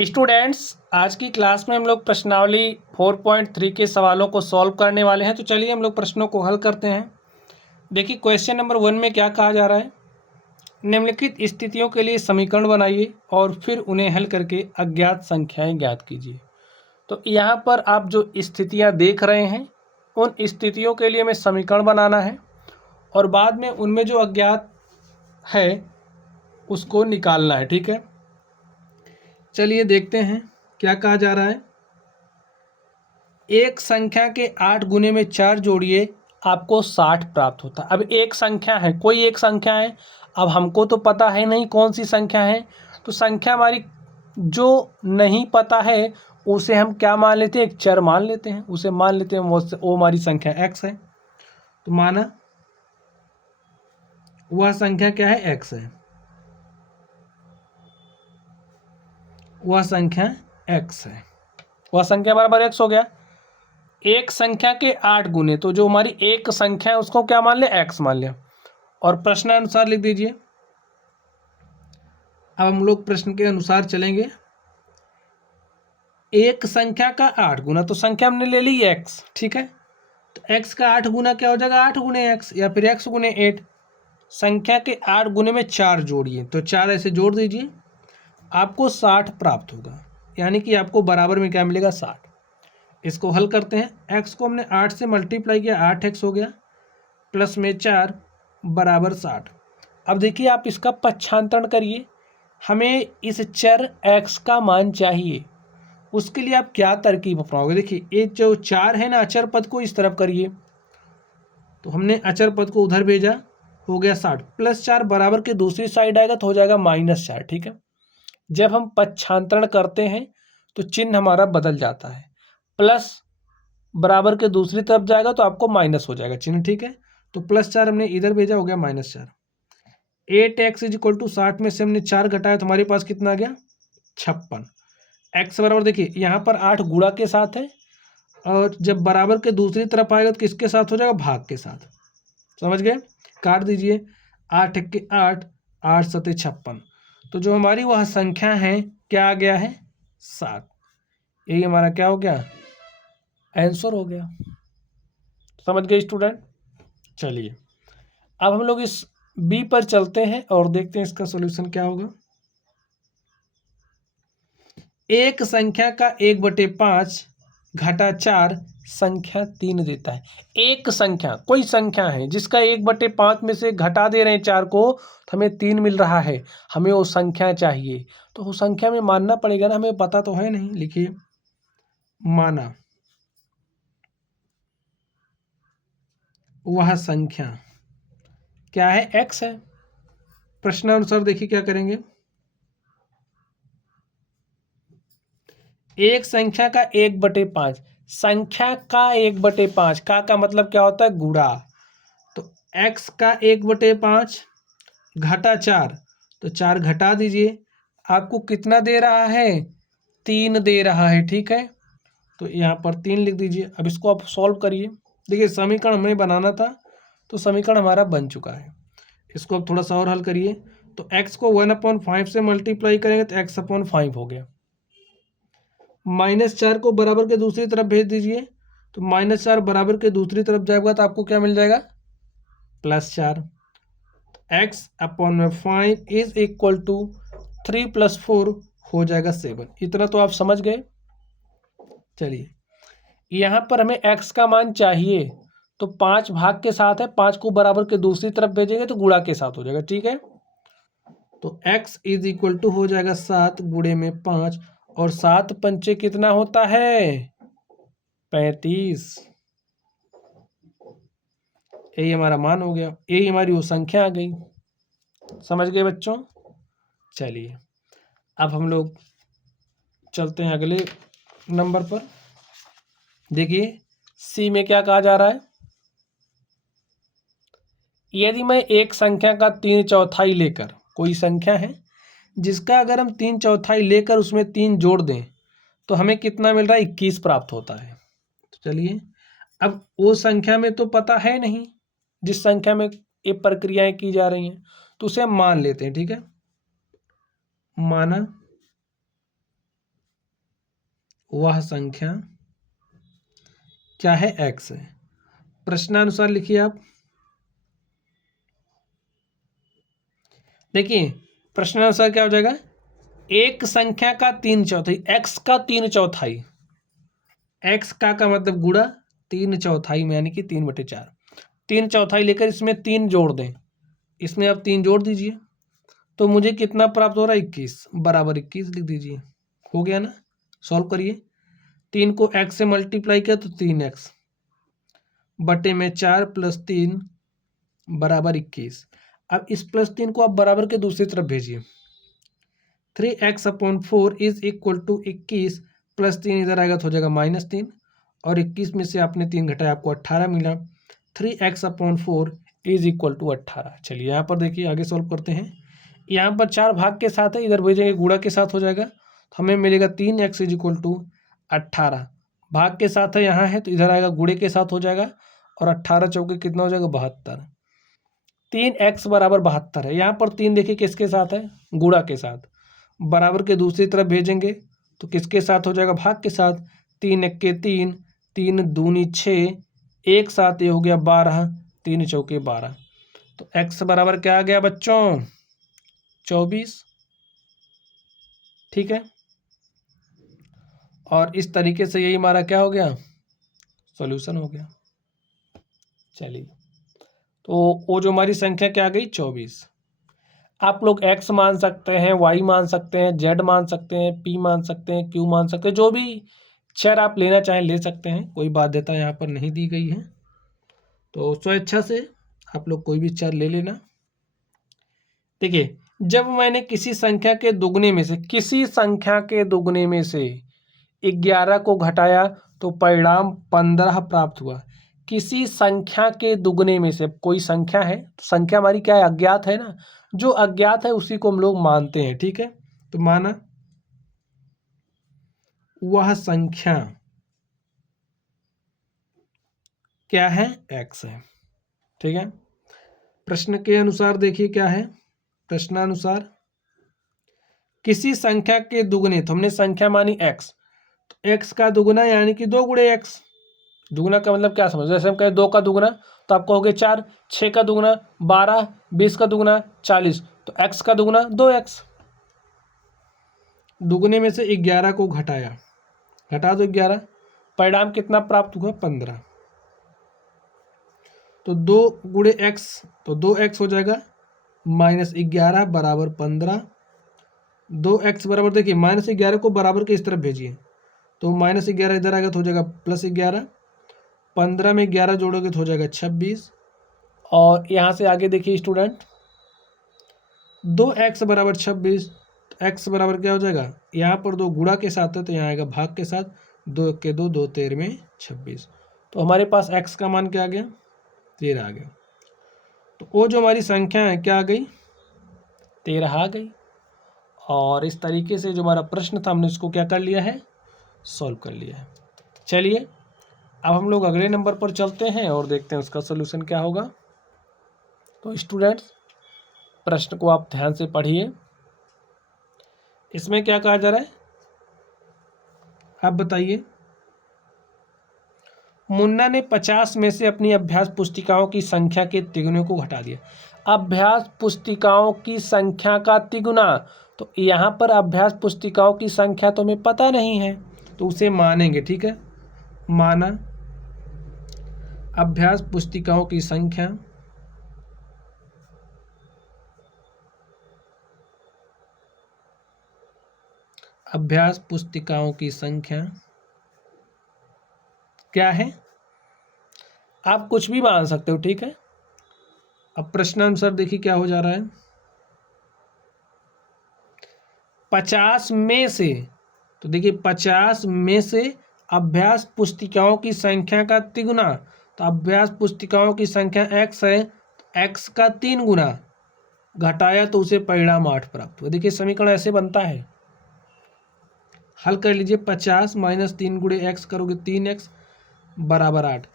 Students, आज की class में हम लोग प्रश्नावली 4.3 के सवालों को सॉल्व करने वाले हैं। तो चलिए हम लोग प्रश्नों को हल करते हैं। देखिए क्वेश्चन नंबर 1 में क्या कहा जा रहा है। निम्नलिखित स्थितियों के लिए समीकरण बनाइए और फिर उन्हें हल करके अज्ञात संख्याएं ज्ञात कीजिए। तो यहाँ पर आप जो स्थितियाँ देख रहे हैं उन स्थितियों के लिए हमें समीकरण बनाना है और बाद में उनमें जो अज्ञात है उसको निकालना है। ठीक है, चलिए देखते हैं क्या कहा जा रहा है। एक संख्या के 8 गुने में 4 जोड़िए, आपको 60 प्राप्त होता है। अब एक संख्या है, कोई एक संख्या है। अब हमको तो पता है नहीं कौन सी संख्या है, तो संख्या हमारी जो नहीं पता है उसे हम क्या मान लेते हैं, एक चर मान लेते हैं। उसे मान लेते हैं वो हमारी संख्या x है। तो माना वह संख्या क्या है, x है। वह संख्या x है। वह संख्या बराबर x हो गया। एक संख्या के 8 गुने, तो जो हमारी एक संख्या है उसको क्या मान लिया, x मान लिया। और प्रश्नानुसार लिख दीजिए। अब हम लोग प्रश्न के अनुसार चलेंगे। एक संख्या का 8 गुना, तो संख्या हमने ले ली x, ठीक है। तो x का 8 गुना क्या हो जाएगा, 8 गुने x या फिर x गुने 8। संख्या के 8 गुने में 4 जोड़िए, तो 4 ऐसे जोड़ दीजिए, आपको 60 प्राप्त होगा। यानी कि आपको बराबर में क्या मिलेगा, 60। इसको हल करते हैं। x को हमने 8 से मल्टीप्लाई किया, 8x हो गया, प्लस में 4 बराबर 60। अब देखिए आप इसका पक्षांतरण करिए। हमें इस चर x का मान चाहिए, उसके लिए आप क्या तरकीब अपनाओगे। देखिए ये जो 4 है ना, अचर पद को इस तरफ करिए। तो हमने अचर पद को उधर भेजा, हो गया 60, प्लस 4 बराबर के दूसरी साइड आएगा तो हो जाएगा -4। ठीक है, जब हम पक्षांतरण करते हैं तो चिन्ह हमारा बदल जाता है। प्लस बराबर के दूसरी तरफ जाएगा तो आपको माइनस हो जाएगा चिन्ह। ठीक है, तो +4 हमने इधर भेजा, हो गया -4। 8x = 60 में से हमने 4 घटाया तो हमारे पास कितना आ गया, 56। x बराबर, देखिए यहाँ पर 8 गुणा के साथ है और जब बराबर के दूसरी तरफ आएगा तो किसके साथ हो जाएगा, भाग के साथ। समझ गए, काट दीजिए। 8 के 8, 8 सते 56। तो जो हमारी वह संख्या है क्या आ गया है, 7। यही हमारा क्या हो गया, आंसर हो गया। समझ गए स्टूडेंट। चलिए अब हम लोग इस बी पर चलते हैं और देखते हैं इसका सॉल्यूशन क्या होगा। एक संख्या का 1/5 घटा 4 संख्या 3 देता है। एक संख्या, कोई संख्या है जिसका 1/5 में से घटा दे रहे हैं 4 को, तो हमें 3 मिल रहा है। हमें वो संख्या चाहिए, तो वो संख्या में मानना पड़ेगा ना, हमें पता तो है नहीं। लिखिए, माना वह संख्या क्या है, x है। प्रश्नानुसार देखिए क्या करेंगे। एक संख्या का 1/5, संख्या का 1/5, का मतलब क्या होता है, गुणा। तो x का 1/5 घटा 4, तो 4 घटा दीजिए, आपको कितना दे रहा है, 3 दे रहा है। ठीक है, तो यहाँ पर 3 लिख दीजिए। अब इसको आप सॉल्व करिए। देखिए समीकरण हमें बनाना था तो समीकरण हमारा बन चुका है। इसको अब थोड़ा सा और हल करिए। तो x को 1/5 से मल्टीप्लाई करेंगे तो x/5 हो गया। -4 को बराबर के दूसरी तरफ भेज दीजिए, तो -4 बराबर के दूसरी तरफ जाएगा तो आपको क्या मिल जाएगा, +4। x/5 इज इक्वल टू 3 + 4 हो जाएगा 7। इतना तो आप समझ गए। चलिए यहाँ पर हमें x का मान चाहिए, तो 5 भाग के साथ है, 5 को बराबर के दूसरी तरफ भेजेंगे तो गुणा के साथ हो जाएगा। ठीक है, तो x इज इक्वल टू हो जाएगा 7 गुणे में 5, और 7 पंचे कितना होता है, 35। यही हमारा मान हो गया, यही हमारी वो संख्या आ गई। समझ गए बच्चों। चलिए अब हम लोग चलते हैं अगले नंबर पर। देखिए सी में क्या कहा जा रहा है। यदि मैं एक संख्या का 3/4 लेकर, कोई संख्या है जिसका अगर हम 3/4 लेकर उसमें 3 जोड़ दें तो हमें कितना मिल रहा है, 21 प्राप्त होता है। तो चलिए अब वो संख्या में तो पता है नहीं जिस संख्या में ये प्रक्रियाएं की जा रही हैं, तो उसे हम मान लेते हैं। ठीक है, माना वह संख्या क्या है, x है। प्रश्नानुसार लिखिए आप। देखिए प्रश्नानुसार क्या हो जाएगा, एक संख्या का 3/4, x का 3/4, x का मतलब गुणा 3/4 में, यानी कि 3/4, 3/4 लेकर इसमें 3 जोड़ दें, इसमें आप 3 जोड़ दीजिए तो मुझे कितना प्राप्त हो रहा है, 21 बराबर 21 लिख दीजिए। हो गया ना, सॉल्व करिए। 3 को x से मल्टीप्लाई किया तो 3x बटे में 4 + 3 बराबर 21। अब इस +3 को आप बराबर के दूसरी तरफ भेजिए। 3x/4 इज इक्वल टू 21 + 3 इधर आएगा तो हो जाएगा -3, और 21 में से आपने 3 घटाया, आपको 18 मिला। 3x/4 is equal to 18। चलिए यहाँ पर देखिए, आगे सॉल्व करते हैं। यहाँ पर 4 भाग के साथ है, इधर भेजेंगे गुणा के साथ हो जाएगा, तो हमें मिलेगा 3x इज इक्वल टू 18। भाग के साथ है, यहाँ है तो इधर आएगा गुणे के साथ हो जाएगा, और 18 चौके कितना हो जाएगा, 72। 3x बराबर 72 है। यहाँ पर 3 देखिए किसके साथ है, गुणा के साथ, बराबर के दूसरी तरफ भेजेंगे तो किसके साथ हो जाएगा, भाग के साथ। 3 एक्के 3, 3 दूनी 6, एक साथ ये हो गया 12, 3 चौके 12। तो x बराबर क्या आ गया बच्चों, 24। ठीक है, और इस तरीके से यही हमारा क्या हो गया, सॉल्यूशन हो गया। चलिए, तो वो जो हमारी संख्या क्या आ गई, 24। आप लोग x मान सकते हैं, y मान सकते हैं, z मान सकते हैं, p मान सकते हैं, q मान सकते हैं, जो भी चर आप लेना चाहें ले सकते हैं, कोई बाध्यता यहाँ पर नहीं दी गई है। तो स्वेच्छा से आप लोग कोई भी चर ले लेना। देखिए, जब मैंने किसी संख्या के दुगने में से 11 को घटाया तो परिणाम 15 प्राप्त हुआ। किसी संख्या के दुगने में से, कोई संख्या है, संख्या हमारी क्या है, अज्ञात है ना, जो अज्ञात है उसी को हम लोग मानते हैं। ठीक है, तो माना वह संख्या क्या है, x है। ठीक है, प्रश्न के अनुसार देखिए क्या है, प्रश्नानुसार किसी संख्या के दुगने, तो हमने संख्या मानी x, तो x का दुगना यानी कि 2 गुणे x। दुगना का मतलब क्या समझ, जैसे हम कहें 2 का दुगना तो आप कहोगे 4, 6 का दुगना 12, 20 का दुगना 40, तो x का दुगना 2x। दुगने में से 11 को घटाया, घटा दो 11, परिणाम कितना प्राप्त हुआ, 15। तो 2 गुणे x, तो 2x हो जाएगा, -11 बराबर 15। 2x बराबर, देखिए -11 को बराबर के इस तरफ भेजिए तो -11 इधर आएगा तो हो जाएगा +11। 15 में 11 जोड़ोगे तो हो जाएगा 26। और यहाँ से आगे देखिए स्टूडेंट, 2x बराबर 26, तो x बराबर क्या हो जाएगा, यहाँ पर 2 गुणा के साथ है तो यहाँ आएगा भाग के साथ, 2 के 2, 2 13 में 26। तो हमारे पास x का मान क्या आ गया, 13 आ गया। तो वो जो हमारी संख्या है क्या आ गई, 13 आ गई। और इस तरीके से जो हमारा प्रश्न था हमने उसको क्या कर लिया है, सॉल्व कर लिया है। चलिए अब हम लोग अगले नंबर पर चलते हैं और देखते हैं उसका सॉल्यूशन क्या होगा। तो स्टूडेंट्स, प्रश्न को आप ध्यान से पढ़िए। इसमें क्या कहा जा रहा है, आप बताइए। मुन्ना ने 50 में से अपनी अभ्यास पुस्तिकाओं की संख्या के तिगुने को घटा दिया। अभ्यास पुस्तिकाओं की संख्या का तिगुना, तो यहाँ पर अभ्यास पुस्तिकाओं की संख्या तो हमें पता नहीं है तो उसे मानेंगे। ठीक है, माना अभ्यास पुस्तिकाओं की संख्या क्या है, आप कुछ भी मान सकते हो। ठीक है, अब प्रश्नानुसार देखिए क्या हो जा रहा है, 50 में से, तो देखिए 50 में से अभ्यास पुस्तिकाओं की संख्या का तिगुना, तो अभ्यास पुस्तिकाओं की संख्या x है, x का 3 गुना घटाया तो उसे परिणाम 8 प्राप्त हुआ। देखिए समीकरण ऐसे बनता है, हल कर लीजिए। 50 - 3 गुणे x करोगे 3x बराबर 8।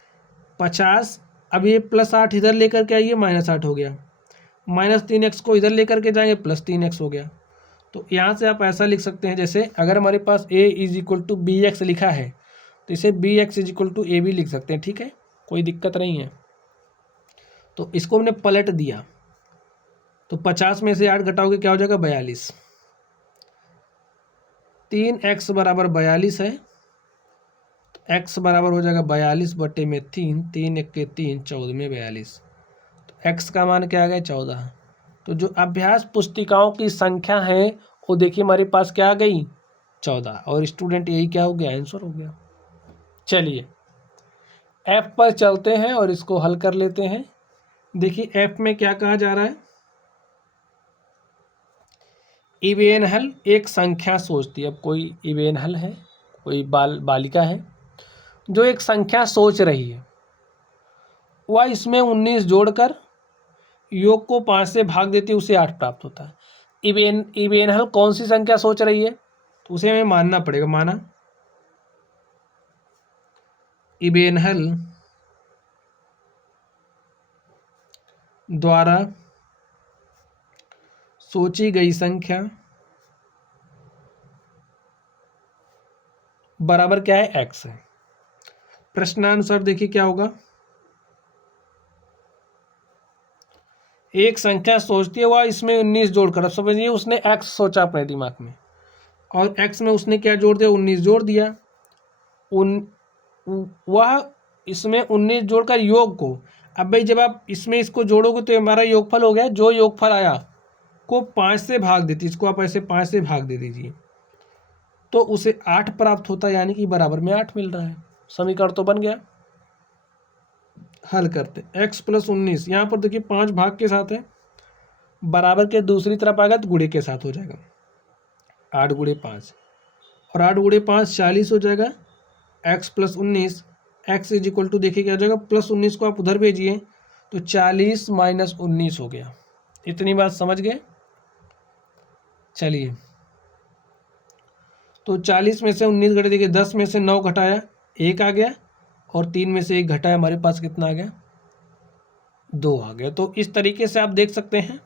50, अब ये +8 इधर लेकर के आइए, -8 हो गया। -3x को इधर लेकर के जाएंगे, +3x हो गया। तो यहाँ से आप ऐसा लिख सकते हैं, जैसे अगर हमारे पास a is equal to B X लिखा है तो इसे B X is equal to A भी लिख सकते हैं, ठीक है, कोई दिक्कत नहीं है। तो इसको हमने पलट दिया तो 50 में से 8 घटाओगे क्या हो जाएगा 42। 3x बराबर 42 है, x बराबर हो जाएगा 42/3, 3 1 3, 14 में 42। तो x का मान क्या आ गया 14। तो जो अभ्यास पुस्तिकाओं की संख्या है वो देखिए हमारे पास क्या आ गई 14, और स्टूडेंट यही क्या हो गया आंसर हो गया। चलिए f पर चलते हैं और इसको हल कर लेते हैं। देखिए f में क्या कहा जा रहा है, इवेन हल एक संख्या सोचती है। अब कोई इवेन हल है, कोई बालिका है जो एक संख्या सोच रही है, वह इसमें 19 जोड़कर योग को 5 से भाग देती है, उसे 8 प्राप्त होता है। इवेन हल कौन सी संख्या सोच रही है तो उसे हमें मानना पड़ेगा, माना इवेन हल द्वारा सोची गई संख्या बराबर क्या है x है। प्रश्नानुसार देखिए क्या होगा, एक संख्या सोचती है वह इसमें 19 जोड़कर, अब समझिए उसने x सोचा अपने दिमाग में और x में उसने क्या जोड़ दिया 19 जोड़ दिया, वह इसमें 19 जोड़कर योग को, अब भाई जब आप इसमें इसको जोड़ोगे तो हमारा योगफल हो गया, जो योगफल आया को 5 से भाग देती, इसको आप ऐसे 5 से भाग दे दीजिए तो उसे 8 प्राप्त होता है, यानी कि बराबर में 8 मिल रहा है। समीकरण तो बन गया। हल करते x + 19, यहाँ पर देखिए 5 भाग के साथ है, बराबर के दूसरी तरफ आएगा तो गुणे के साथ हो जाएगा, 8 × 5 और 8 × 5 40 हो जाएगा। x + 19, x is equal to देखिए क्या हो जाएगा, +19 को आप उधर भेजिए तो 40 - 19 हो गया। इतनी बात समझ गए। चलिए तो 40 में से 19 घटे, देखिए 10 में से 9 घटाया 1 आ गया और 3 में से 1 घटाया हमारे पास कितना आ गया 2 आ गया। तो इस तरीके से आप देख सकते हैं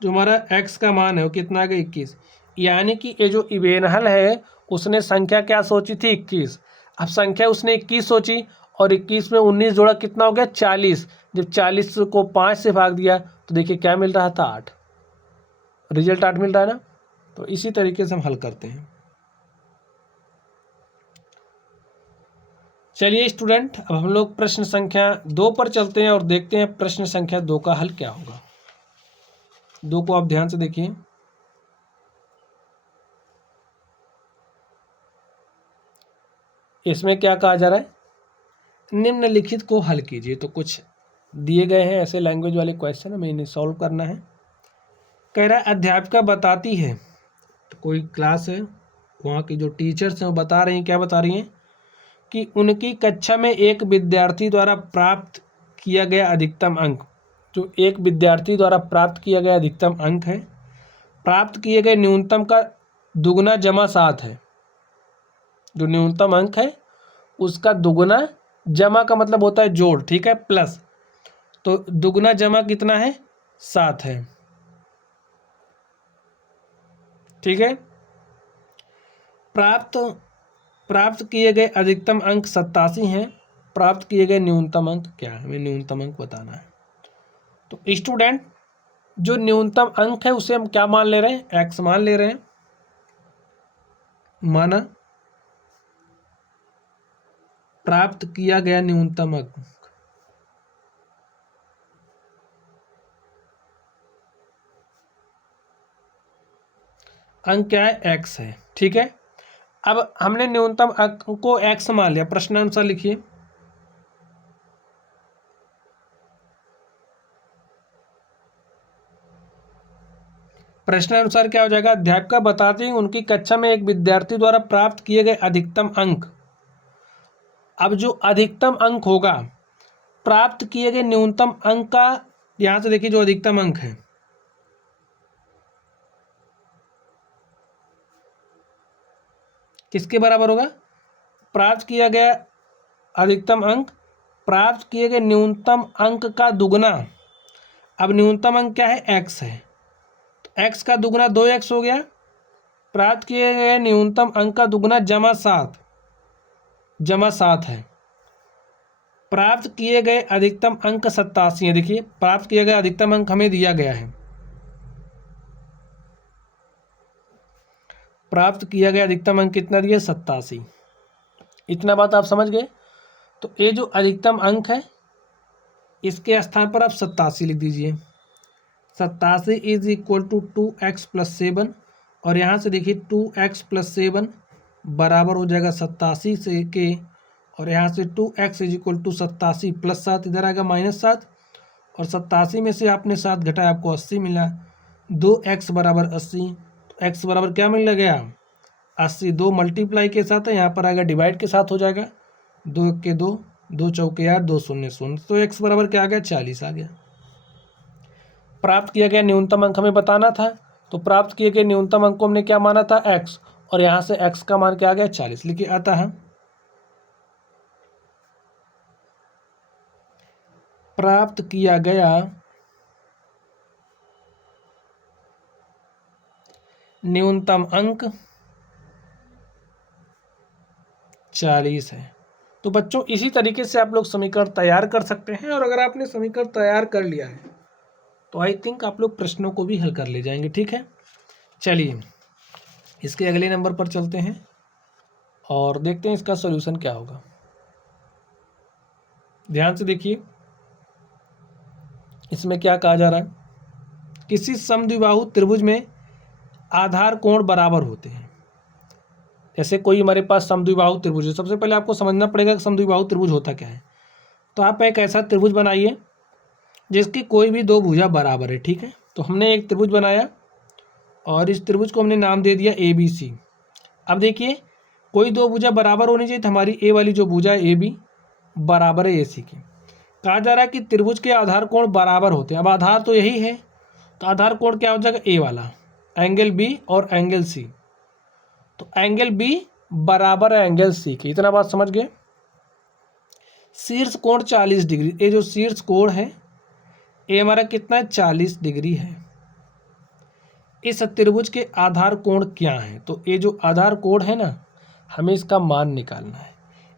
जो हमारा x का मान है वो कितना आ गया 21, यानी कि ये जो इवेन हल है उसने संख्या क्या सोची थी 21। अब संख्या उसने 21 सोची और 21 में 19 जोड़ा कितना हो गया 40। जब 40 को 5 से भाग दिया तो देखिए क्या मिल रहा था 8, रिजल्ट 8 मिल रहा है ना। तो इसी तरीके से हम हल करते हैं। चलिए स्टूडेंट, अब हम लोग प्रश्न संख्या 2 पर चलते हैं और देखते हैं प्रश्न संख्या 2 का हल क्या होगा। 2 को आप ध्यान से देखिए। इसमें क्या कहा जा रहा है, निम्नलिखित को हल कीजिए। तो कुछ दिए गए हैं ऐसे लैंग्वेज वाले क्वेश्चन, हमें इन्हें सॉल्व करना है। कह रहा है अध्यापिका बताती है, तो कोई क्लास है वहाँ की जो टीचर्स हैं वो बता रही हैं, क्या बता रही हैं कि उनकी कक्षा में एक विद्यार्थी द्वारा प्राप्त किया गया अधिकतम अंक, जो एक विद्यार्थी द्वारा प्राप्त किया गया अधिकतम अंक है, प्राप्त किए गए न्यूनतम का दुगुना जमा 7 है। जो न्यूनतम अंक है उसका दुगुना, जमा का मतलब होता है जोड़, ठीक है, प्लस, तो दुगुना जमा कितना है 7 है, ठीक है। प्राप्त किए गए अधिकतम अंक 87 हैं, प्राप्त किए गए न्यूनतम अंक क्या है, हमें न्यूनतम अंक बताना है। तो स्टूडेंट जो न्यूनतम अंक है उसे हम क्या मान ले रहे हैं, x मान ले रहे हैं। माना प्राप्त किया गया न्यूनतम अंक क्या है x है, ठीक है। अब हमने न्यूनतम अंक को x मान लिया, प्रश्नानुसार लिखिए। प्रश्नानुसार क्या हो जाएगा, अध्यापिका बताती है उनकी कक्षा में एक विद्यार्थी द्वारा प्राप्त किए गए अधिकतम अंक। अब जो अधिकतम अंक होगा प्राप्त किए गए न्यूनतम अंक का, यहां से देखिए जो अधिकतम अंक है किसके बराबर होगा, प्राप्त किया गया अधिकतम अंक प्राप्त किए गए न्यूनतम अंक का दुगना। अब न्यूनतम अंक क्या है x है, तो एक्स का दुगुना 2x हो गया। प्राप्त किए गए न्यूनतम अंक का दुगुना जमा 7 है। प्राप्त किए गए अधिकतम अंक 87 है। देखिए प्राप्त किया गया अधिकतम अंक हमें दिया गया है, प्राप्त किया गया अधिकतम अंक कितना दिया, 87। इतना बात आप समझ गए। तो ये जो अधिकतम अंक है इसके स्थान पर आप 87 लिख दीजिए। 87 इज इक्वल टू 2x+7 और यहाँ से देखिए 2x+7 बराबर हो जाएगा 87 से के, और यहाँ से 2x इज इक्वल टू 87 + 7 इधर आएगा -7, और 87 में से आपने 7 घटाया आपको 80 मिला। 2x बराबर 80, तो x बराबर क्या मिल गया, 80। 2 मल्टीप्लाई के साथ है, यहाँ पर आएगा डिवाइड के साथ हो जाएगा। 2 1 के 2, 2 चौके 8, 2 शून्य शून्य, तो x बराबर क्या आ गया, 40 आ गया। प्राप्त किया गया न्यूनतम अंक हमें बताना था, तो प्राप्त किए गए न्यूनतम अंक को हमने क्या माना था, x, और यहाँ से x का मान क्या आ गया, 40 लिखिए। आता है प्राप्त किया गया न्यूनतम अंक 40 है। तो बच्चों इसी तरीके से आप लोग समीकरण तैयार कर सकते हैं, और अगर आपने समीकरण तैयार कर लिया है तो आई थिंक आप लोग प्रश्नों को भी हल कर ले जाएंगे। ठीक है, चलिए इसके अगले नंबर पर चलते हैं और देखते हैं इसका सॉल्यूशन क्या होगा। ध्यान से देखिए इसमें क्या कहा जा रहा है, किसी समद्विबाहु त्रिभुज में आधार कोण बराबर होते हैं। जैसे कोई हमारे पास समद्विबाहु त्रिभुज है, सबसे पहले आपको समझना पड़ेगा कि समद्विबाहु त्रिभुज होता क्या है। तो आप एक ऐसा त्रिभुज बनाइए जिसकी कोई भी दो भुजा बराबर है। ठीक है, तो हमने एक त्रिभुज बनाया और इस त्रिभुज को हमने नाम दे दिया ABC। अब देखिए कोई दो भुजा बराबर होनी चाहिए, तो हमारी ए वाली जो भुजा है AB बराबर है AC की। कहा जा रहा है कि त्रिभुज के आधार कोण बराबर होते हैं। अब आधार तो यही है, तो आधार कोण क्या हो जाएगा, A वाला, एंगल B और एंगल C। तो एंगल B बराबर है एंगल C के, इतना बात समझ गए। शीर्ष कोण 40 डिग्री, ये जो शीर्ष कोण है ये हमारा कितना है, 40 डिग्री है। इस त्रिभुज के आधार कोण क्या है, तो ये जो आधार कोण है ना, हमें इसका मान निकालना है।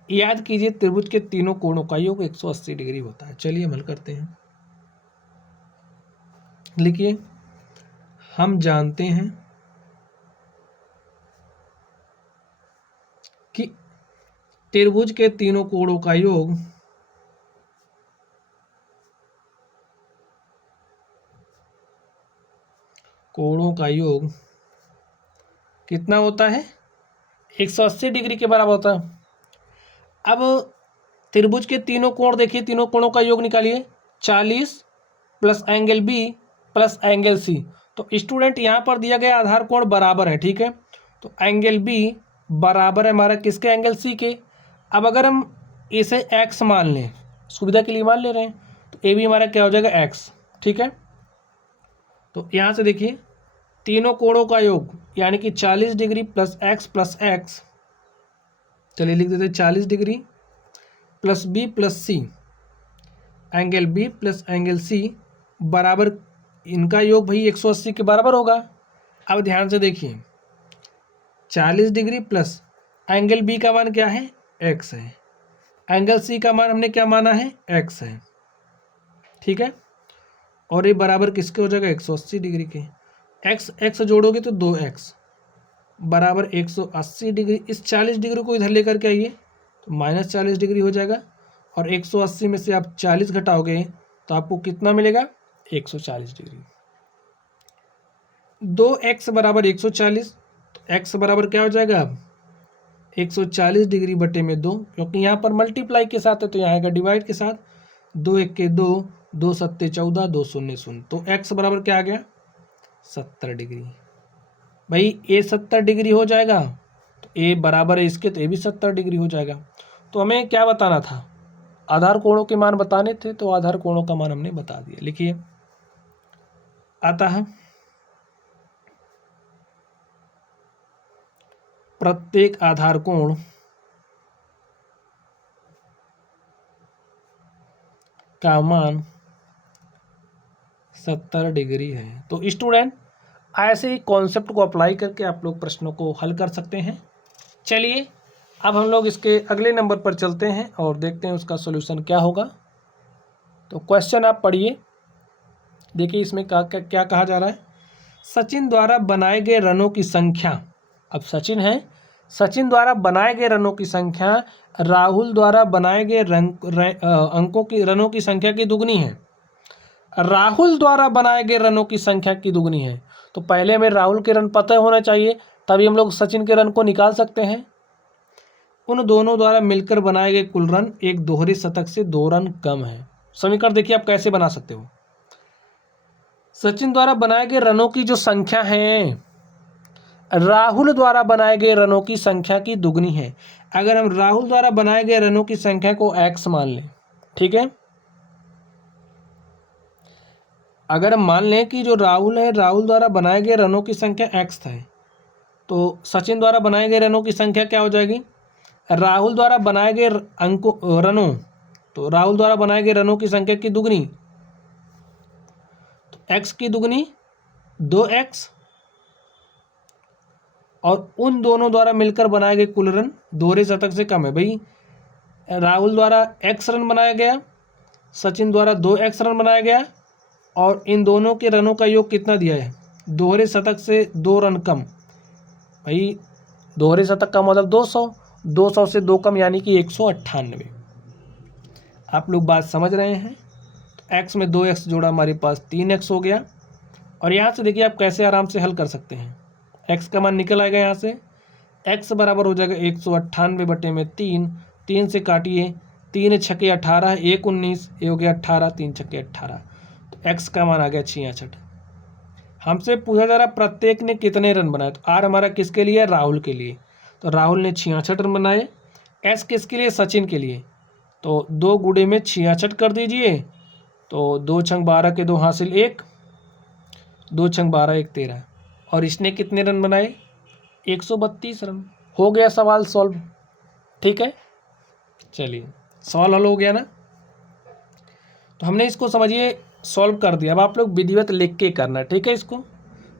याद कीजिए त्रिभुज के तीनों कोणों का योग 180 डिग्री होता है। चलिए हम हल करते हैं। लिखिए हम जानते हैं कि त्रिभुज के तीनों कोणों का योग कितना होता है, 180 डिग्री के बराबर होता है। अब त्रिभुज के तीनों कोण देखिए, तीनों कोणों का योग निकालिए, 40 plus angle B plus angle C। तो स्टूडेंट यहाँ पर दिया गया आधार कोण बराबर है। ठीक है, तो एंगल B बराबर है हमारा किसके, एंगल C के। अब अगर हम इसे x मान लें, सुविधा के लिए मान ले रहे हैं, तो AB हमारा क्या हो जाएगा, x। ठीक है, तो यहाँ से देखिए तीनों कोणों का योग यानी कि 40 डिग्री प्लस x, चलिए लिख देते 40 degree plus B plus C, angle B plus angle C बराबर, इनका योग भाई 180 के बराबर होगा। अब ध्यान से देखिए 40 डिग्री प्लस एंगल B का मान क्या है, x है, एंगल C का मान हमने क्या माना है, x है। ठीक है, और ये बराबर किसके हो जाएगा, 180 डिग्री के। x जोड़ोगे तो 2x बराबर 180 डिग्री। इस 40 डिग्री को इधर लेकर के आइए तो -40 डिग्री हो जाएगा, और 180 में से आप 40 घटाओगे तो आपको कितना मिलेगा, 140 डिग्री। 2x बराबर 140, तो x बराबर क्या हो जाएगा, 140 डिग्री बटे में 2, क्योंकि यहाँ पर मल्टीप्लाई के साथ है तो यहाँ आएगा डिवाइड के साथ। 2 1 के 2, 2 7 14, 2 0 0, तो x बराबर क्या आ गया, 70 डिग्री। भाई ये 70 डिग्री हो जाएगा, तो ए बराबर है इसके, तो ये भी 70 डिग्री हो जाएगा। तो हमें क्या बताना था, आधार कोणों के मान बताने थे, तो आधार कोणों का मान हमने बता दिया। लिखिए आता है प्रत्येक आधार कोण का मान 70 डिग्री है। तो स्टूडेंट ऐसे ही कॉन्सेप्ट को अप्लाई करके आप लोग प्रश्नों को हल कर सकते हैं। चलिए अब हम लोग इसके अगले नंबर पर चलते हैं और देखते हैं उसका सॉल्यूशन क्या होगा। तो क्वेश्चन आप पढ़िए, देखिए इसमें क्या कहा जा रहा है। सचिन द्वारा बनाए गए रनों की संख्या, अब सचिन है, सचिन द्वारा बनाए गए रनों की संख्या राहुल द्वारा बनाए गए अंकों की रनों की संख्या की दुगनी है। राहुल द्वारा बनाए गए रनों की संख्या की दुगनी है, तो पहले हमें राहुल के रन पता होना चाहिए, तभी हम लोग सचिन के रन को निकाल सकते हैं। उन दोनों द्वारा मिलकर बनाए गए कुल रन एक दोहरे शतक से 2 रन कम है। समीकरण देखिए आप कैसे बना सकते हो। सचिन द्वारा बनाए गए रनों की जो संख्या है राहुल द्वारा बनाए गए रनों की संख्या की दुगनी है। अगर हम राहुल द्वारा बनाए गए रनों की संख्या को x मान लें, ठीक है, अगर हम मान लें कि जो राहुल है, राहुल द्वारा बनाए गए रनों की संख्या x है, तो सचिन द्वारा बनाए गए रनों की संख्या क्या हो जाएगी, राहुल द्वारा बनाए गए रनों, तो राहुल द्वारा बनाए गए रनों की संख्या की दुगनी, तो x की दुगनी 2x, और उन दोनों द्वारा मिलकर बनाए गए कुल रन दोहरे शतक से कम है। भाई राहुल द्वारा x रन बनाया गया, सचिन द्वारा 2x रन बनाया गया, और इन दोनों के रनों का योग कितना दिया है, दोहरे शतक से 2 रन कम। भाई दोहरे शतक का मतलब 200, 200 से 2 कम यानी कि 198। आप लोग बात समझ रहे हैं। तो x में 2x जोड़ा हमारे पास 3x हो गया, और यहाँ से देखिए आप कैसे आराम से हल कर सकते हैं। x का मान निकल आएगा, यहाँ से x बराबर हो जाएगा 198/3, 3 से काटिए, 3 छक्के 18, 1 19, ये हो गया 18, 3 छक्के 18, तो x का मान आ गया 66। हमसे पूछा जा रहा प्रत्येक ने कितने रन बनाए, तो r हमारा किसके लिए है, राहुल के लिए, तो राहुल ने 66 रन बनाए। s किसके लिए, सचिन के लिए, तो 2 गुणे में 66 कर दीजिए, तो 2 छंग 12 के 2 हासिल 1, 2 छंग 12 1 13, और इसने कितने रन बनाए, 132 रन। हो गया सवाल सॉल्व, ठीक है। चलिए सवाल हल हो गया ना, तो हमने इसको समझिए सॉल्व कर दिया। अब आप लोग विधिवत लिख के करना, ठीक है, इसको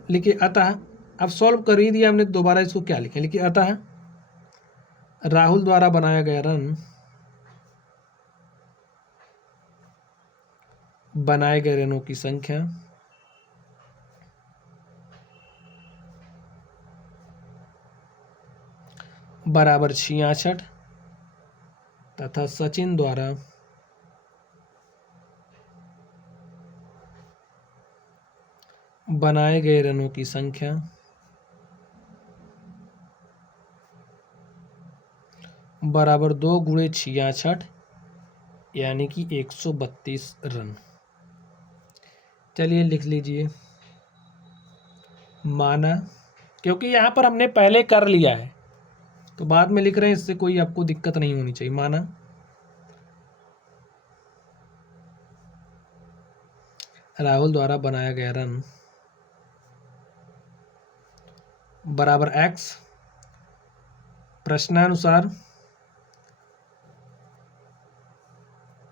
लिखिए। अतः अब सॉल्व कर ही दिया हमने, दोबारा इसको क्या लिखें, लिखिए अतः राहुल द्वारा बनाया गया रन बनाए गए रनों की संख्या बराबर 66 तथा सचिन द्वारा बनाए गए रनों की संख्या बराबर 2 गुणे 66 यानी कि 132 रन। चलिए लिख लीजिए, माना, क्योंकि यहाँ पर हमने पहले कर लिया है तो बाद में लिख रहे हैं, इससे कोई आपको दिक्कत नहीं होनी चाहिए। माना राहुल द्वारा बनाया गया रन बराबर x, प्रश्नानुसार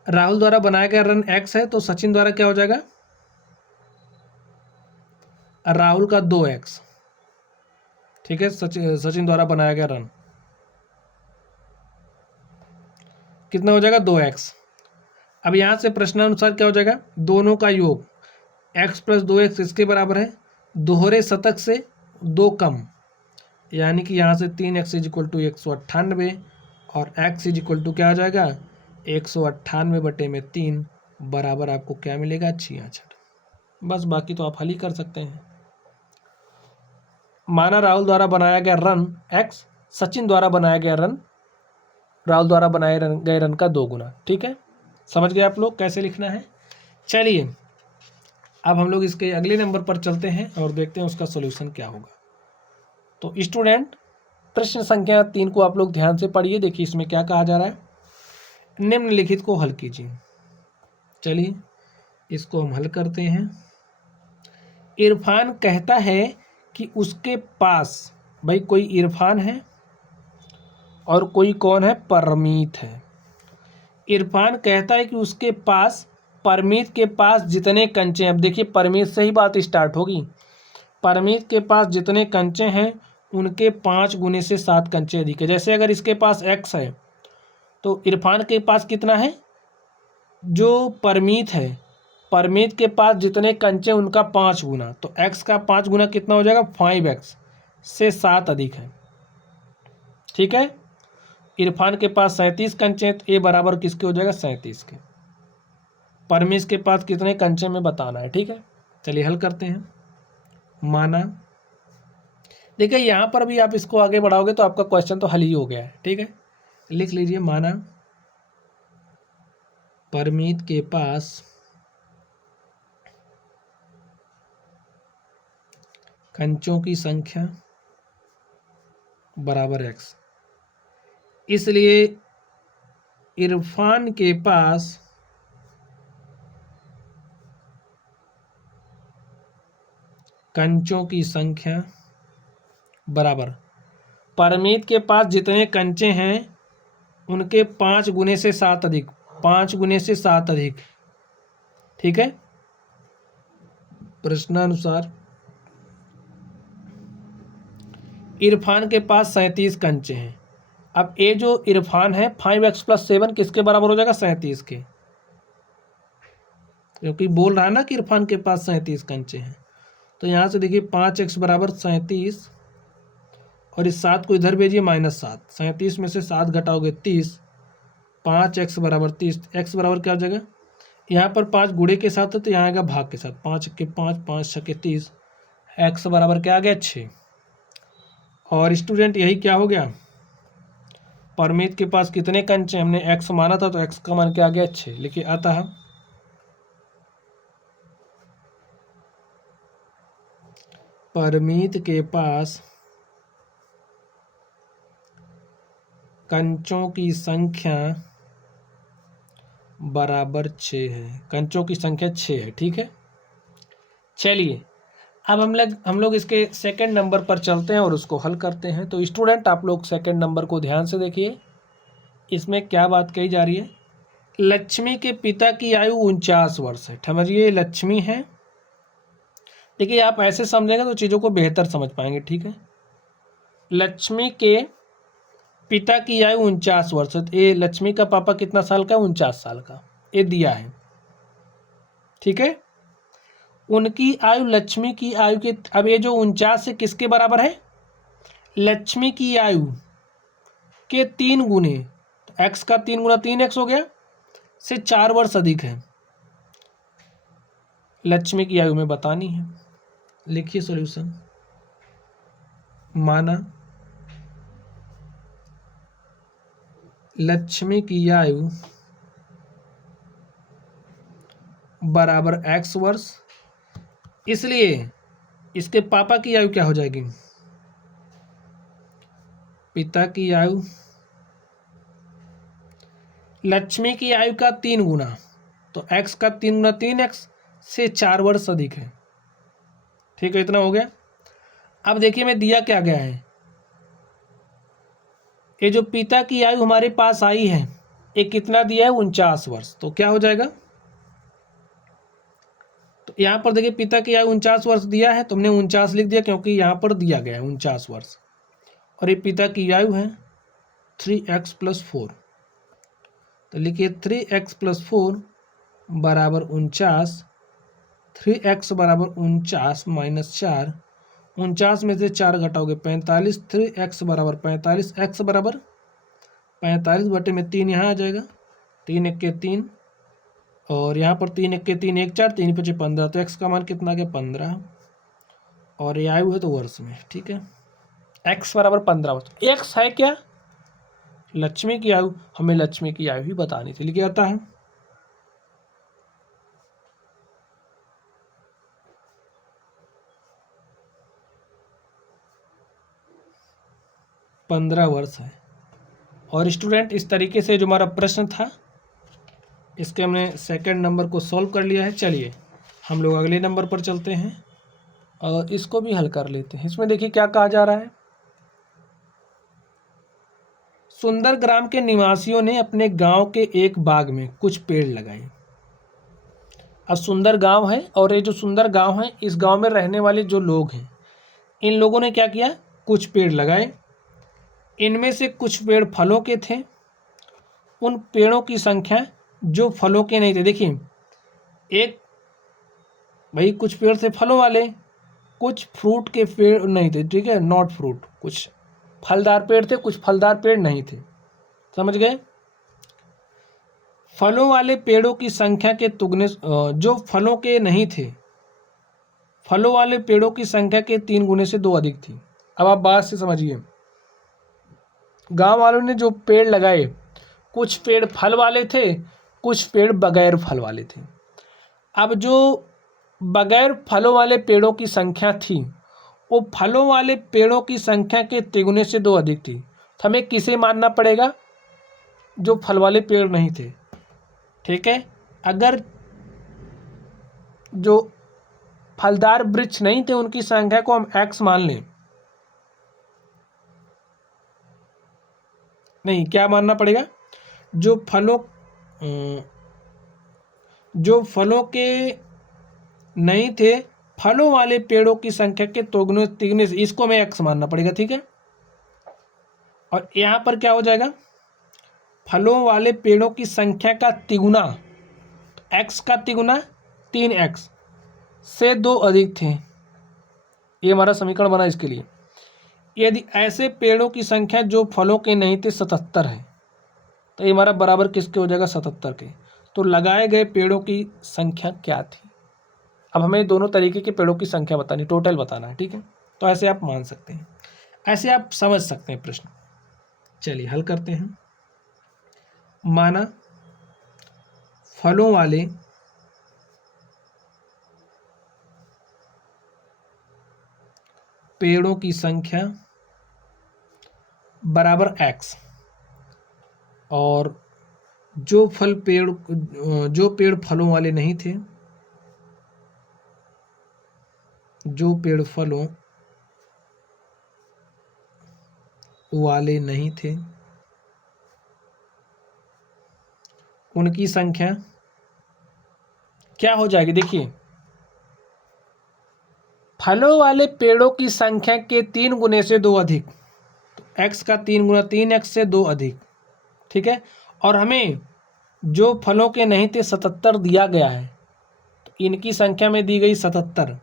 राहुल द्वारा बनाया गया रन x है, तो सचिन द्वारा क्या हो जाएगा, राहुल का 2x, ठीक है, सचिन द्वारा बनाया गया रन कितना हो जाएगा, 2x। अब यहां से प्रश्नानुसार क्या हो जाएगा, दोनों का योग x + 2x इसके बराबर है, दोहरे शतक से 2 कम, यानी कि यहाँ से 3x = 198, और x = क्या आ जाएगा, 198/3 बराबर आपको क्या मिलेगा, 66। बस बाकी तो आप हल ही कर सकते हैं। माना राहुल द्वारा बनाया गया रन x, सचिन द्वारा बनाया गया रन राहुल द्वारा बनाए गए रन का 2 गुना, ठीक है। समझ गए आप लोग कैसे लिखना है। चलिए अब हम लोग इसके अगले नंबर पर चलते हैं और देखते हैं उसका सॉल्यूशन क्या होगा। तो स्टूडेंट प्रश्न संख्या 3 को आप लोग ध्यान से पढ़िए, देखिए इसमें क्या कहा जा रहा है। निम्नलिखित को हल कीजिए। चलिए इसको हम हल करते हैं। इरफान कहता है कि उसके पास, भाई कोई इरफान है और कोई कौन है, परमीत है। इरफान कहता है कि उसके पास परमीत के पास जितने कंचे हैं, अब देखिए परमीत से ही बात स्टार्ट होगी, परमीत के पास जितने कंचे हैं उनके 5 गुने से 7 कंचे अधिक है। जैसे अगर इसके पास x है तो इरफान के पास कितना है, जो परमीत है, परमीत के पास जितने कंचे उनका 5 गुना, तो x का 5 गुना कितना हो जाएगा, 5x से 7 अधिक है। ठीक है, इरफान के पास 37 कंचे हैं तो a बराबर किसके हो जाएगा, 37 के। परमीत के पास कितने कंचे में बताना है। ठीक है, चलिए हल करते हैं। माना, देखिए यहाँ पर भी आप इसको आगे बढ़ाओगे तो आपका क्वेश्चन तो हल ही हो गया है। ठीक है, लिख लीजिए, माना परमीत के पास कंचों की संख्या बराबर x, इसलिए इरफान के पास कंचों की संख्या बराबर परमीत के पास जितने कंचे हैं उनके 5 गुने से 7 अधिक, 5 गुने से 7 अधिक। ठीक है, प्रश्नानुसार इरफान के पास 37 कंचे हैं। अब ये जो इरफान है 5x + 7 किसके बराबर हो जाएगा, 37 के, क्योंकि बोल रहा है ना कि इरफान के पास 37 कंचे हैं। तो यहाँ से देखिए 5x बराबर 37 और इस 7 को इधर भेजिए -7, 37 में से 7 घटाओगे 30, 5x बराबर 30, x बराबर क्या हो जाएगा, यहाँ पर 5 गुणे के साथ है तो यहाँ आएगा भाग के साथ, 5 के 5, 5 6 30, x बराबर क्या आ गया, 6। और स्टूडेंट यही क्या हो गया, परमीत के पास कितने कंचे, हमने x माना था तो x का मान क्या आ गया, 6। लिखिए, अतः परमीत के पास कंचों की संख्या बराबर 6 है, कंचों की संख्या 6 है। ठीक है, चलिए अब हम लोग इसके सेकंड नंबर पर चलते हैं और उसको हल करते हैं। तो स्टूडेंट आप लोग सेकंड नंबर को ध्यान से देखिए, इसमें क्या बात कही जा रही है। लक्ष्मी के पिता की आयु 49 वर्ष है। समझिए, लक्ष्मी है, देखिए आप ऐसे समझेंगे तो चीज़ों को बेहतर समझ पाएंगे। ठीक है, लक्ष्मी के पिता की आयु 49 वर्ष है। ये लक्ष्मी का पापा कितना साल का है, 49 साल का, ये दिया है। ठीक है, उनकी आयु लक्ष्मी की आयु के, अब ये जो 49 से किसके बराबर है, लक्ष्मी की आयु के 3 गुने, तो x का 3 गुना 3x हो गया, से 4 वर्ष अधिक है। लक्ष्मी की आयु में बतानी है। लिखिए सॉल्यूशन। माना लक्ष्मी की आयु बराबर x वर्ष, इसलिए इसके पापा की आयु क्या हो जाएगी, पिता की आयु लक्ष्मी की आयु का 3 गुना, तो x का 3 गुना 3x से 4 वर्ष अधिक है। ठीक है, इतना हो गया। अब देखिए मैं दिया क्या गया है, ये जो पिता की आयु हमारे पास आई है ये कितना दिया है, 49 वर्ष। तो क्या हो जाएगा, तो यहाँ पर देखिए पिता की आयु 49 वर्ष दिया है, तो हमने 49 लिख दिया क्योंकि यहाँ पर दिया गया है 49 वर्ष, और ये पिता की आयु है 3x + 4। तो लिखिए 3x + 4 बराबर 49, 3x बराबर 49 - 4, 49 में से 4 घटाओगे 45, 3x बराबर 45, x बराबर 45/3 यहाँ आ जाएगा, 3 1 के 3 और यहाँ पर 3 1 के 3 1 4, 3 5 15, तो x का मान कितना आ गया, 15, और ये आयु है तो वर्ष में। ठीक है, x बराबर 15 वर्ष। x है क्या, लक्ष्मी की आयु, हमें लक्ष्मी की आयु ही बतानी थी। लिखिए आता है 15 वर्ष है। और स्टूडेंट इस तरीके से जो हमारा प्रश्न था इसके हमने सेकंड नंबर को सॉल्व कर लिया है। चलिए हम लोग अगले नंबर पर चलते हैं और इसको भी हल कर लेते हैं। इसमें देखिए क्या कहा जा रहा है, सुंदर ग्राम के निवासियों ने अपने गांव के एक बाग में कुछ पेड़ लगाए। अब सुंदर गांव है और ये जो सुंदर गांव है इस गांव में रहने वाले जो लोग हैं इन लोगों ने क्या किया, कुछ पेड़ लगाए, इनमें से कुछ पेड़ फलों के थे, उन पेड़ों की संख्या जो फलों के नहीं थे। देखिए एक भाई कुछ पेड़ थे फलों वाले, कुछ फ्रूट के पेड़ नहीं थे, ठीक है, नॉट फ्रूट, कुछ फलदार पेड़ थे, कुछ फलदार पेड़ नहीं थे, समझ गए। फलों वाले पेड़ों की संख्या के तुगने जो फलों के नहीं थे, फलों वाले पेड़ों की संख्या के 3 गुने से 2 अधिक थी। अब आप बात से समझिए, गांव वालों ने जो पेड़ लगाए, कुछ पेड़ फल वाले थे, कुछ पेड़ बगैर फल वाले थे। अब जो बगैर फलों वाले पेड़ों की संख्या थी, वो फलों वाले पेड़ों की संख्या के तिगुने से 2 अधिक थी। तो हमें किसे मानना पड़ेगा, जो फल वाले पेड़ नहीं थे, ठीक है। अगर जो फलदार वृक्ष नहीं थे उनकी संख्या को हम x मान लें, नहीं क्या मानना पड़ेगा, जो फलों के नहीं थे, फलों वाले पेड़ों की संख्या के तिगुने से, इसको हमें x मानना पड़ेगा, ठीक है। और यहाँ पर क्या हो जाएगा, फलों वाले पेड़ों की संख्या का तिगुना, x का तिगुना 3x से 2 अधिक थे, ये हमारा समीकरण बना। इसके लिए यदि ऐसे पेड़ों की संख्या जो फलों के नहीं थे 77 है, तो ये हमारा बराबर किसके हो जाएगा, 77 के। तो लगाए गए पेड़ों की संख्या क्या थी। अब हमें दोनों तरीके के पेड़ों की संख्या बतानी, टोटल बताना है, ठीक है। तो ऐसे आप मान सकते हैं, ऐसे आप समझ सकते हैं प्रश्न। चलिए हल करते हैं। माना फलों वाले पेड़ों की संख्या बराबर x, और जो पेड़ फलों वाले नहीं थे, जो पेड़ फलों वाले नहीं थे उनकी संख्या क्या हो जाएगी। देखिए फलों वाले पेड़ों की संख्या के 3 गुने से 2 अधिक, तो x का 3 गुना 3x से 2 अधिक, ठीक है। और हमें जो फलों के नहीं थे 77 दिया गया है, तो इनकी संख्या में दी गई 77,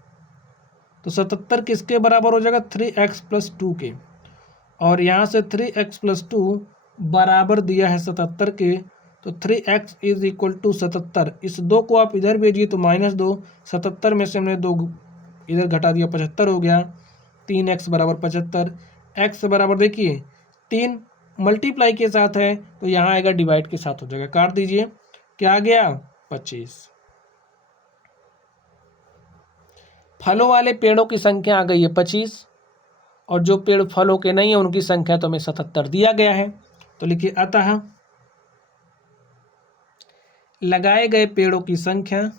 तो 77 किसके बराबर हो जाएगा, 3x + 2 के। और यहाँ से 3x + 2 बराबर दिया है 77 के, तो 3x = 77। इस 2 को आप इधर भेजिए तो -2, 77 में से हमने 2 इधर घटा दिया, 75 हो गया। 3x बराबर 75, x बराबर देखिए 3 मल्टीप्लाई के साथ है, तो यहाँ आएगा डिवाइड के साथ हो जाएगा, काट दीजिए, क्या आ गया 25। फलों वाले पेड़ों की संख्या आ गई है 25, और जो पेड़ फलों के नहीं है उनकी संख्या तो हमें 77 दिया गया है। तो लिखिए अतः लगाए गए पेड़ों की संख्या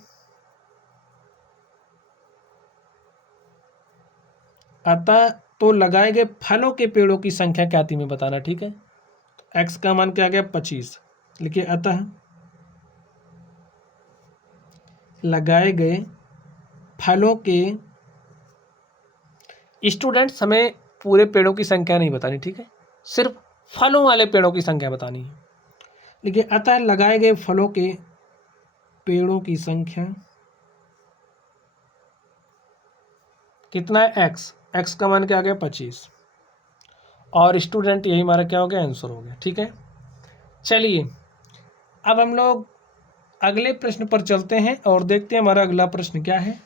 तो लगाए गए फलों के पेड़ों की संख्या क्या थी में बताना, ठीक है। x का मान क्या आ गया 25, लिखिए अतः लगाए गए फलों के, स्टूडेंट्स हमें पूरे पेड़ों की संख्या नहीं बतानी, ठीक है, सिर्फ फलों वाले पेड़ों की संख्या बतानी है। लिखिए अतः लगाए गए फलों के पेड़ों की संख्या कितना है x का मान क्या आ गया 25, और स्टूडेंट यही हमारा क्या हो गया, आंसर हो गया, ठीक है। चलिए अब हम लोग अगले प्रश्न पर चलते हैं और देखते हैं हमारा अगला प्रश्न क्या है।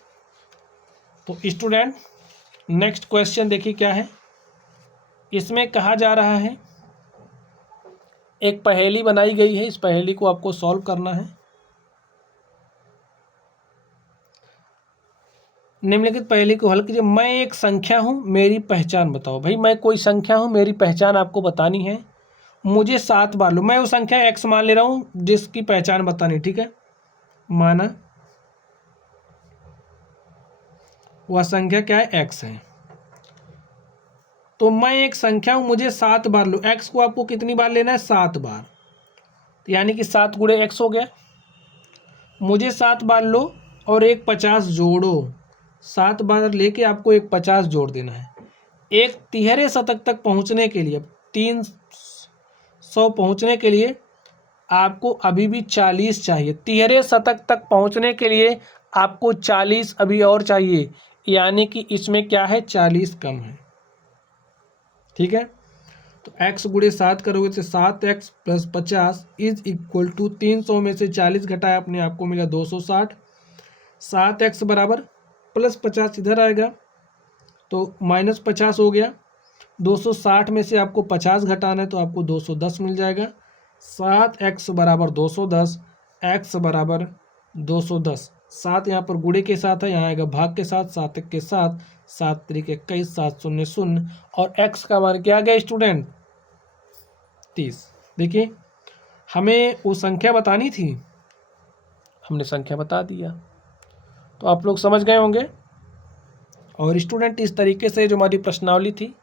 तो स्टूडेंट नेक्स्ट क्वेश्चन देखिए क्या है। इसमें कहा जा रहा है, एक पहेली बनाई गई है, इस पहेली को आपको सॉल्व करना है। निम्नलिखित पहेली को हल कीजिए। मैं एक संख्या हूं, मेरी पहचान बताओ। भाई मैं कोई संख्या हूं, मेरी पहचान आपको बतानी है, मुझे 7 बार लो। मैं वो संख्या x मान ले रहा हूं जिसकी पहचान बतानी, ठीक है। माना वह संख्या क्या है, x है। तो मैं एक संख्या हूं, मुझे 7 बार लो। x को आपको कितनी बार लेना है, 7 बार, तो यानी कि 7 × x हो गया। मुझे 7 बार लो और एक 50 जोड़ो, 7 बार लेके आपको एक 50 जोड़ देना है। एक तिहरे शतक तक पहुंचने के लिए, 300 पहुंचने के लिए आपको अभी भी 40 चाहिए। तिहरे शतक तक पहुंचने के लिए आपको 40 अभी और चाहिए, यानी कि इसमें क्या है, 40 कम है। ठीक है, तो x गुणे 7 करोगे तो 7x + 50 इज इक्वल टू 300 में से 40 घटाया अपने आप को मिला 260। 7x बराबर +50 इधर आएगा तो -50 हो गया। 260 में से आपको 50 घटाना है तो आपको 210 मिल जाएगा। 7x बराबर 210, x बराबर 210। 7 यहाँ पर गुणे के साथ है, यहाँ आएगा भाग के साथ, 7 1 के साथ, 7 3 21, 7 0 0 और x का मान क्या आ गया स्टूडेंट, 30। देखिए हमें वो संख्या बतानी थी, हमने संख्या बता दिया, तो आप लोग समझ गए होंगे। और स्टूडेंट इस तरीके से जो हमारी प्रश्नावली थी,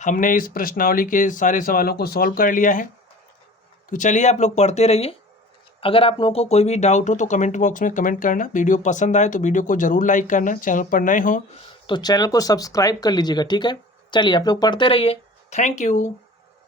हमने इस प्रश्नावली के सारे सवालों को सॉल्व कर लिया है। तो चलिए आप लोग पढ़ते रहिए। अगर आप लोगों को कोई भी डाउट हो तो कमेंट बॉक्स में कमेंट करना। वीडियो पसंद आए तो वीडियो को ज़रूर लाइक करना। चैनल पर नए हो तो चैनल को सब्सक्राइब कर लीजिएगा। ठीक है, चलिए आप लोग पढ़ते रहिए। Thank you.